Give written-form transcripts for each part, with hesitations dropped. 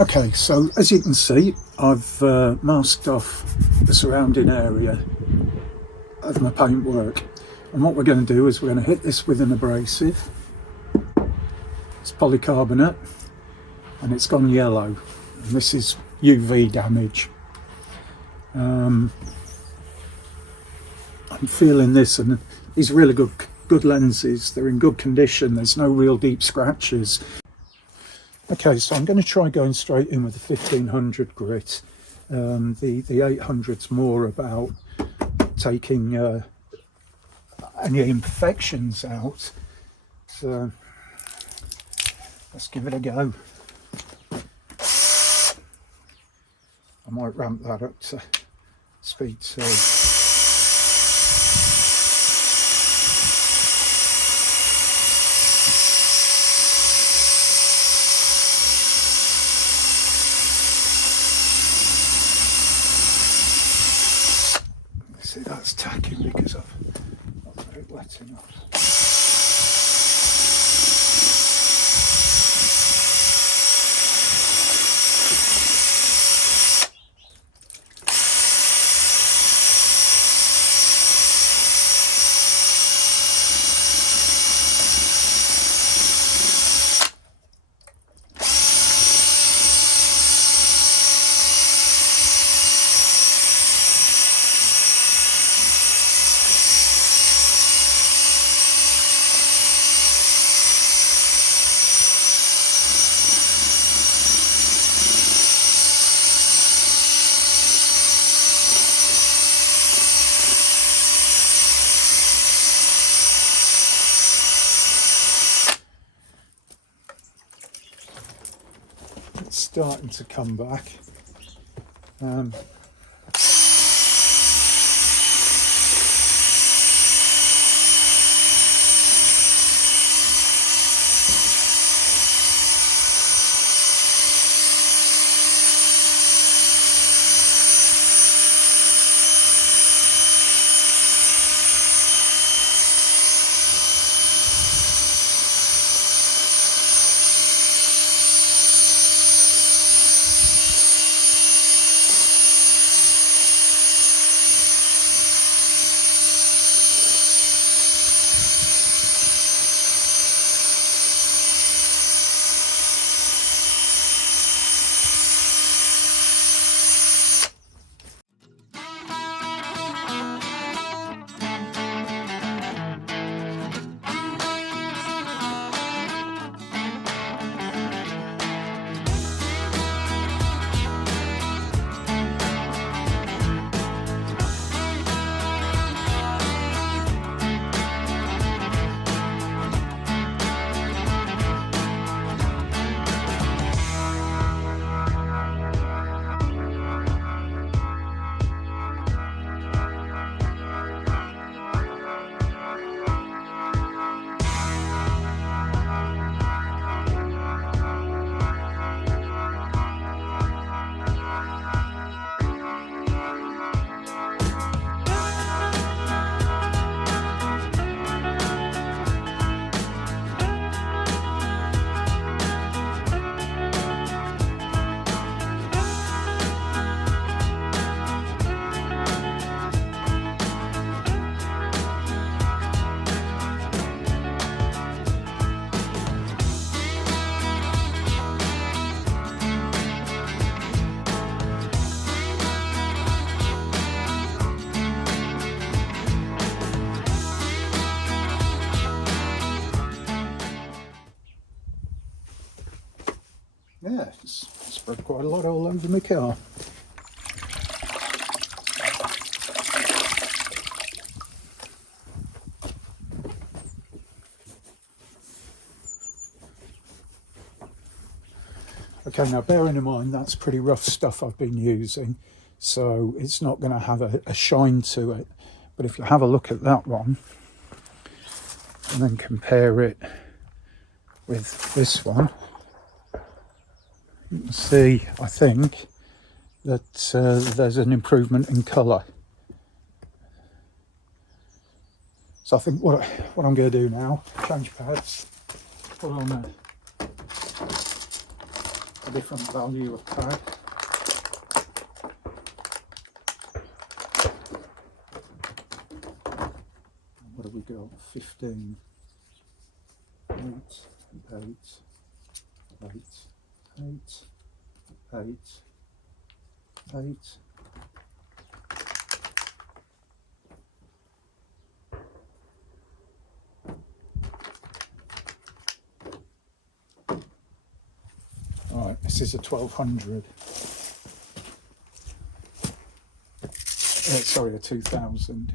Okay, so as you can see, I've masked off the surrounding area of my paintwork, and what we're going to do is we're going to hit this with an abrasive. It's polycarbonate and it's gone yellow, and this is UV damage. I'm feeling this, and these are really good lenses. They're in good condition. There's no real deep scratches. Okay, so I'm going to try going straight in with the 1500 grit. The 800's more about taking any imperfections out. So let's give it a go. I might ramp that up to speed 2. See, that's tacking because I've not got it wet enough. It's starting to come back. Yeah, it's spread quite a lot all over my car. Okay, now bearing in mind that's pretty rough stuff I've been using, so it's not going to have a shine to it. But if you have a look at that one and then compare it with this one, you can see, I think, that there's an improvement in colour. So I think what I'm going to do now, change pads, put on a a different value of tag. What have we got? 15, 8, 8, 8, 8, 8, 8. Right, this is a 1200. Sorry, a 2000.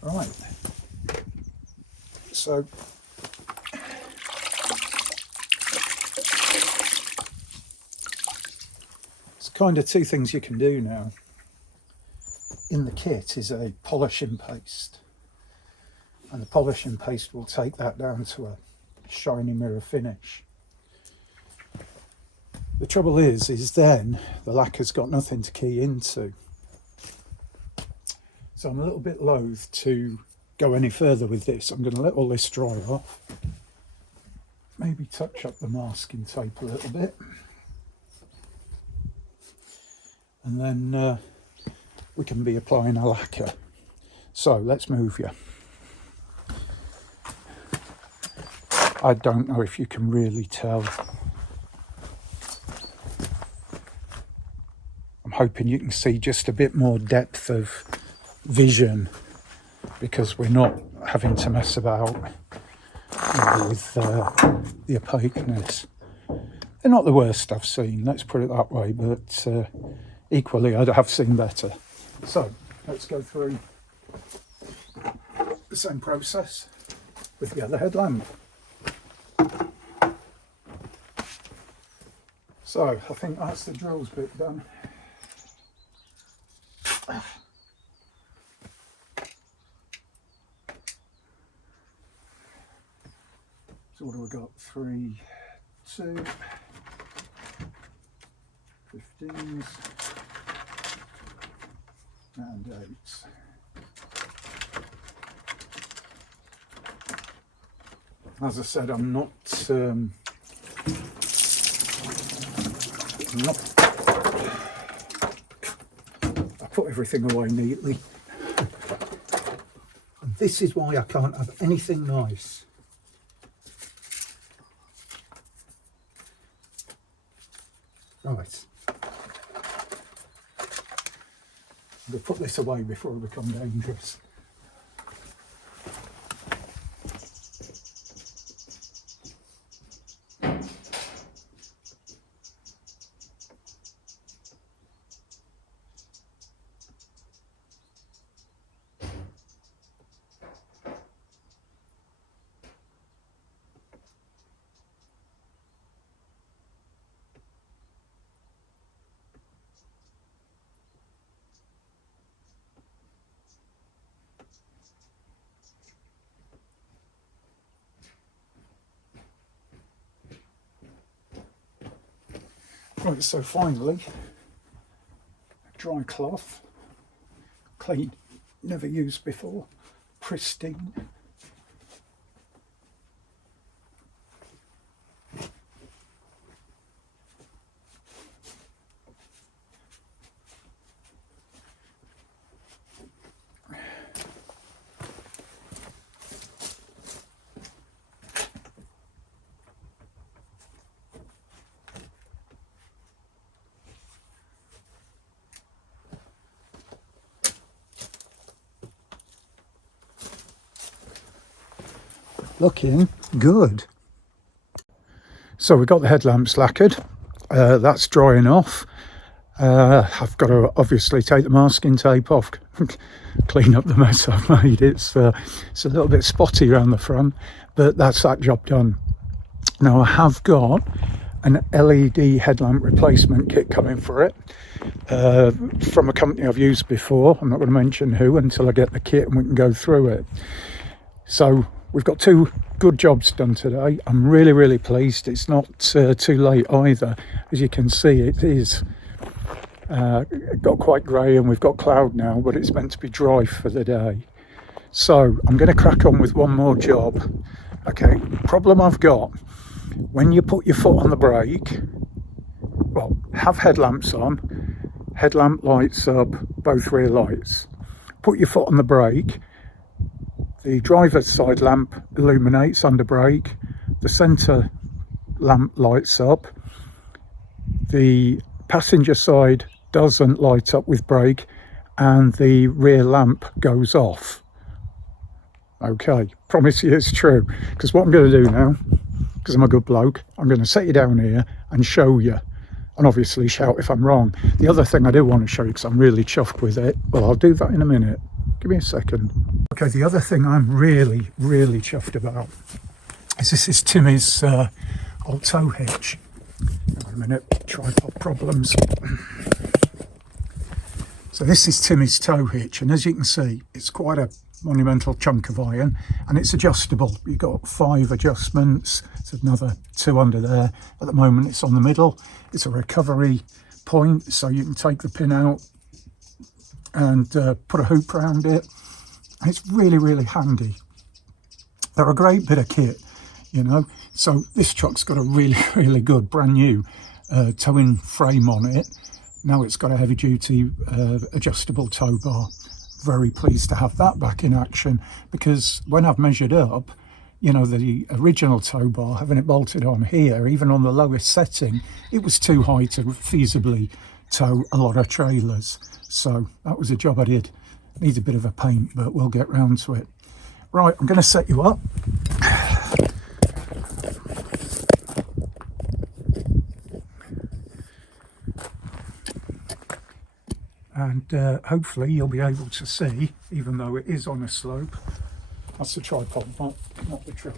Right, so it's kind of two things you can do now. In the kit is a polishing paste, and the polishing paste will take that down to a shiny mirror finish. The trouble is then the lacquer's got nothing to key into. So I'm a little bit loath to go any further with this. I'm going to let all this dry off. Maybe touch up the masking tape a little bit. And then we can be applying a lacquer. So let's move you. I don't know if you can really tell. I'm hoping you can see just a bit more depth of vision, because we're not having to mess about with the opaqueness. They're not the worst I've seen, let's put it that way, but equally I have seen better. So let's go through the same process with the other headlamp. So I think that's the drills bit done. So what have we got? 3, 2, 15s and 8s. As I said, I'm not I put everything away neatly. And this is why I can't have anything nice. Right. I'm going to put this away before I become dangerous. Right, so finally, dry cloth, clean, never used before, pristine. Looking good. So we've got the headlamps lacquered. That's drying off. I've got to obviously take the masking tape off, clean up the mess I've made. It's a little bit spotty around the front, but that's that job done. Now I have got an LED headlamp replacement kit coming for it, from a company I've used before. I'm not going to mention who until I get the kit and we can go through it. So we've got 2 good jobs done today. I'm really pleased. It's not too late either. As you can see, it is got quite grey and we've got cloud now, but it's meant to be dry for the day. So I'm going to crack on with one more job. Okay, problem I've got, when you put your foot on the brake, well, have headlamps on, headlamp lights up, both rear lights. Put your foot on the brake, the driver's side lamp illuminates under brake, the centre lamp lights up, the passenger side doesn't light up with brake, and the rear lamp goes off. Okay, promise you it's true, because what I'm going to do now, because I'm a good bloke, I'm going to set you down here and show you, and obviously shout if I'm wrong. The other thing I do want to show you, because I'm really chuffed with it, well, I'll do that in a minute. Give me a second. Okay, the other thing I'm really chuffed about is this is Timmy's old tow hitch. Hang on a minute, tripod problems. So this is Timmy's tow hitch, and as you can see, it's quite a monumental chunk of iron, and it's adjustable. You've got 5 adjustments. There's another 2 under there. At the moment it's on the middle. It's a recovery point, so you can take the pin out and put a hoop around it. And it's really handy. They're a great bit of kit, you know. So this truck's got a really good brand new towing frame on it. Now it's got a heavy duty adjustable tow bar. Very pleased to have that back in action, because when I've measured up, you know, the original tow bar, having it bolted on here, even on the lowest setting, it was too high to feasibly tow a lot of trailers. So that was a job I did. Needs a bit of a paint, but we'll get round to it. Right, I'm going to set you up. And hopefully you'll be able to see, even though it is on a slope. That's the tripod, not the truck.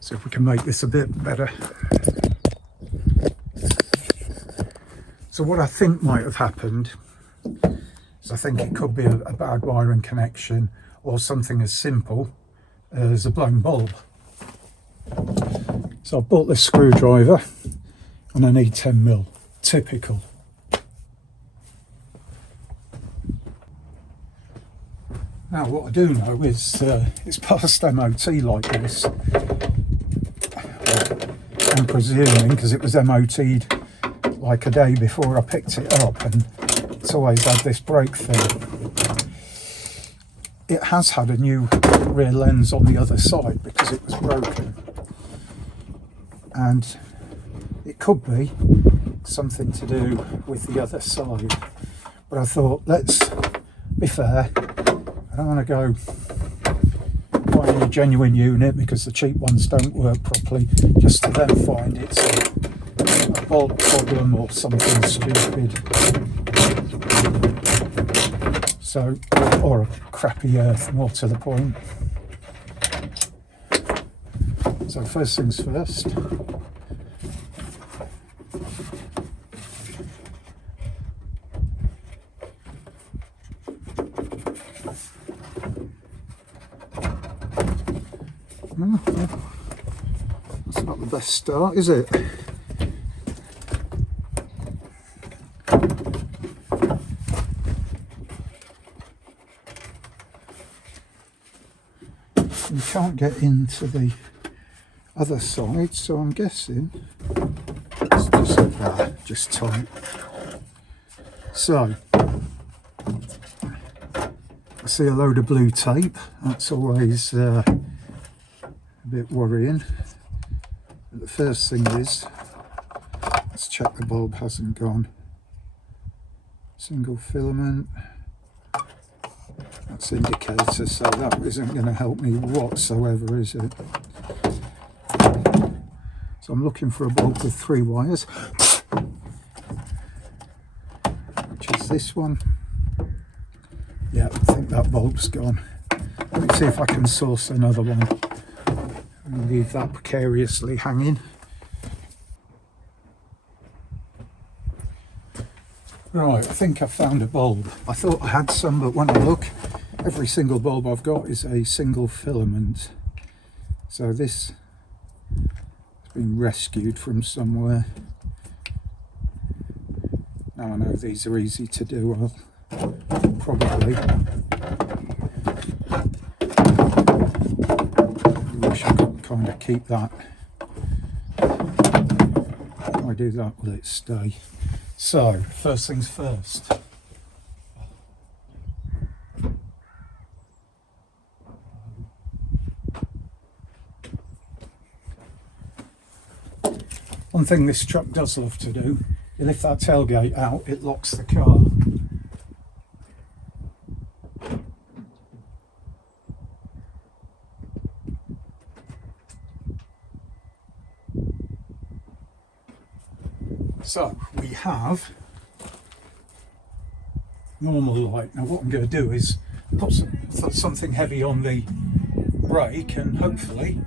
See if we can make this a bit better. So what I think might have happened is I think it could be a bad wiring connection, or something as simple as a blown bulb. So I bought this screwdriver and I need 10mm, typical. Now what I do know is it's past MOT like this. I'm presuming because it was MOT'd like a day before I picked it up, and it's always had this break thing. It has had a new rear lens on the other side because it was broken, and it could be something to do with the other side, but I thought, let's be fair. I don't want to go buying a genuine unit because the cheap ones don't work properly, just to then find it's a bulb problem or something stupid. So, or a crappy earth, more to the point. So first things first. That's not the best start, is it? You can't get into the other side, so I'm guessing it's just tight. So I see a load of blue tape. That's always a bit worrying. But the first thing is, let's check the bulb hasn't gone. Single filament. That's indicator, so that isn't going to help me whatsoever, is it? So I'm looking for a bulb with 3 wires, which is this one. Yeah, I think that bulb's gone. Let me see if I can source another one and leave that precariously hanging. Right, I think I found a bulb. I thought I had some, but when I look, every single bulb I've got is a single filament. So this has been rescued from somewhere. Now I know these are easy to do. I'll probably wish I could kind of keep that. If I do that, will it stay? So, first things first. One thing this truck does love to do, you lift that tailgate out, it locks the car. So we have normal light. Now what I'm going to do is put something heavy on the brake and hopefully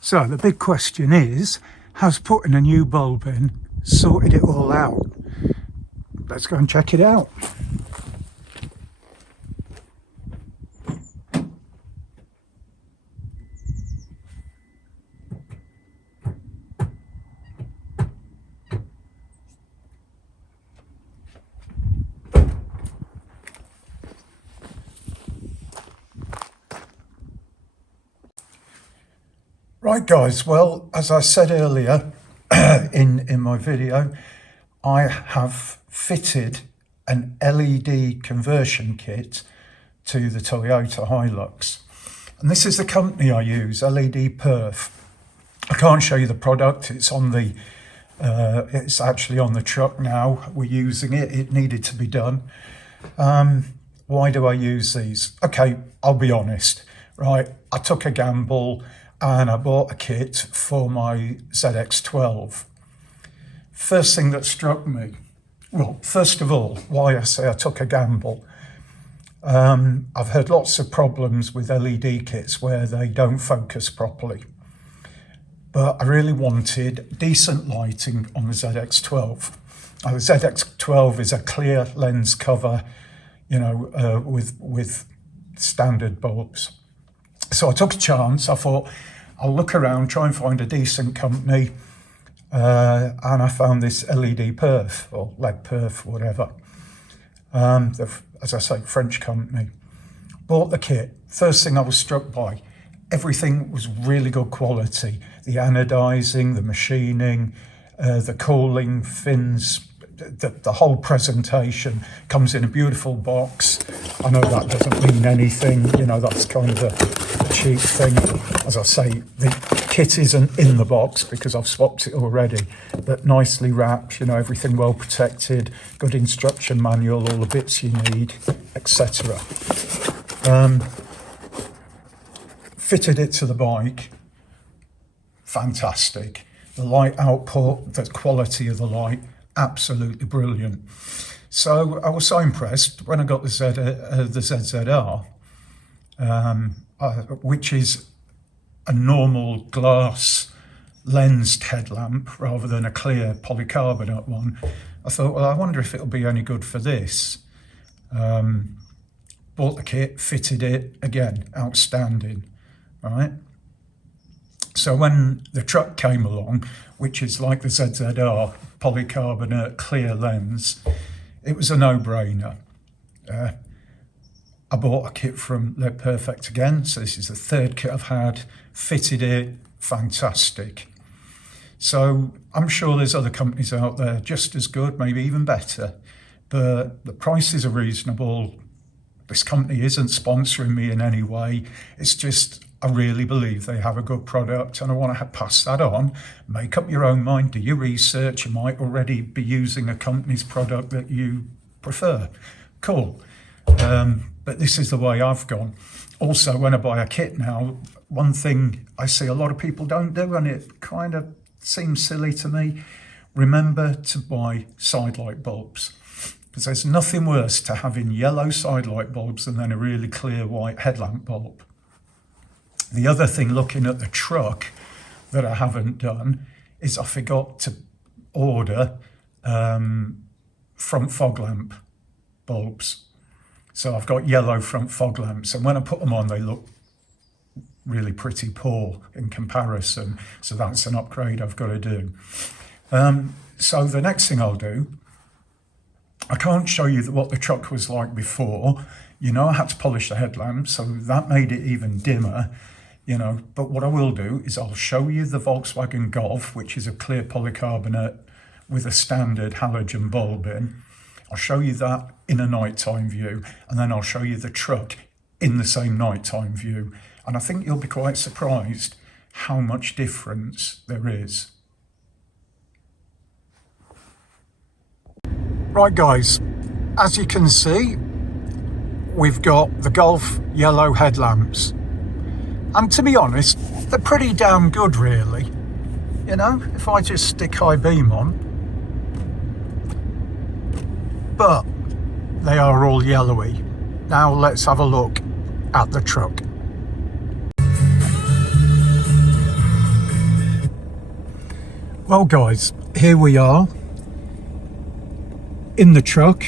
So the big question is, has putting a new bulb in sorted it all out? Let's go and check it out. Right guys, well, as I said earlier in my video, I have fitted an LED conversion kit to the Toyota Hilux. And this is the company I use, LED Perf. I can't show you the product, it's on the it's actually on the truck now. We're using it, it needed to be done. Why do I use these? Okay, I'll be honest, right? I took a gamble and I bought a kit for my ZX12. First thing that struck me, well, first of all, why I say I took a gamble. I've heard lots of problems with LED kits where they don't focus properly. but I really wanted decent lighting on the ZX-12. Now, the ZX-12 is a clear lens cover, you know, with standard bulbs. So I took a chance. I thought I'll look around, try and find a decent company, and I found this LED perf, or LED perf, whatever. As I say, French company. Bought the kit. First thing I was struck by, everything was really good quality. The anodizing, the machining, the cooling fins, the whole presentation comes in a beautiful box. I know that doesn't mean anything, you know, that's kind of a cheap thing. As I say, the kit isn't in the box because I've swapped it already, but nicely wrapped, you know, everything well protected, good instruction manual, all the bits you need, etc. Fitted it to the bike, fantastic. The light output, the quality of the light, absolutely brilliant. So I was so impressed when I got the ZZR, which is a normal glass lensed headlamp rather than a clear polycarbonate one. I thought, well, I wonder if it'll be any good for this. Bought the kit, fitted it, again, outstanding, right? So when the truck came along, which is like the ZZR, polycarbonate clear lens, it was a no-brainer. I bought a kit from LED Perfect again, so this is the third kit I've had, fitted it, fantastic. So I'm sure there's other companies out there just as good, maybe even better, but the prices are reasonable. This company isn't sponsoring me in any way. It's just, I really believe they have a good product and I want to pass that on. Make up your own mind, do your research. You might already be using a company's product that you prefer. Cool. But this is the way I've gone. Also, when I buy a kit now, one thing I see a lot of people don't do, and it kind of seems silly to me, remember to buy side light bulbs. Because there's nothing worse to having yellow side light bulbs than then a really clear white headlamp bulb. The other thing, looking at the truck, that I haven't done is I forgot to order front fog lamp bulbs. So I've got yellow front fog lamps, and when I put them on, they look really pretty poor in comparison. So that's an upgrade I've got to do. So the next thing I'll do, I can't show you what the truck was like before. You know, I had to polish the headlamp, so that made it even dimmer. You know, but what I will do is I'll show you the Volkswagen Golf, which is a clear polycarbonate with a standard halogen bulb in. I'll show you that in a nighttime view, and then I'll show you the truck in the same nighttime view. And I think you'll be quite surprised how much difference there is. Right guys, as you can see, we've got the Golf yellow headlamps. And to be honest, they're pretty damn good really. You know, if I just stick high beam on, but they are all yellowy. Now let's have a look at the truck. Well guys, here we are in the truck,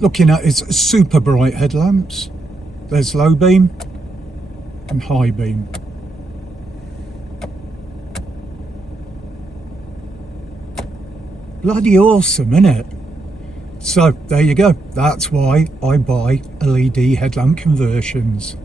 looking at its super bright headlamps. There's low beam and high beam. Bloody awesome, innit? So there you go. That's why I buy LED headlamp conversions.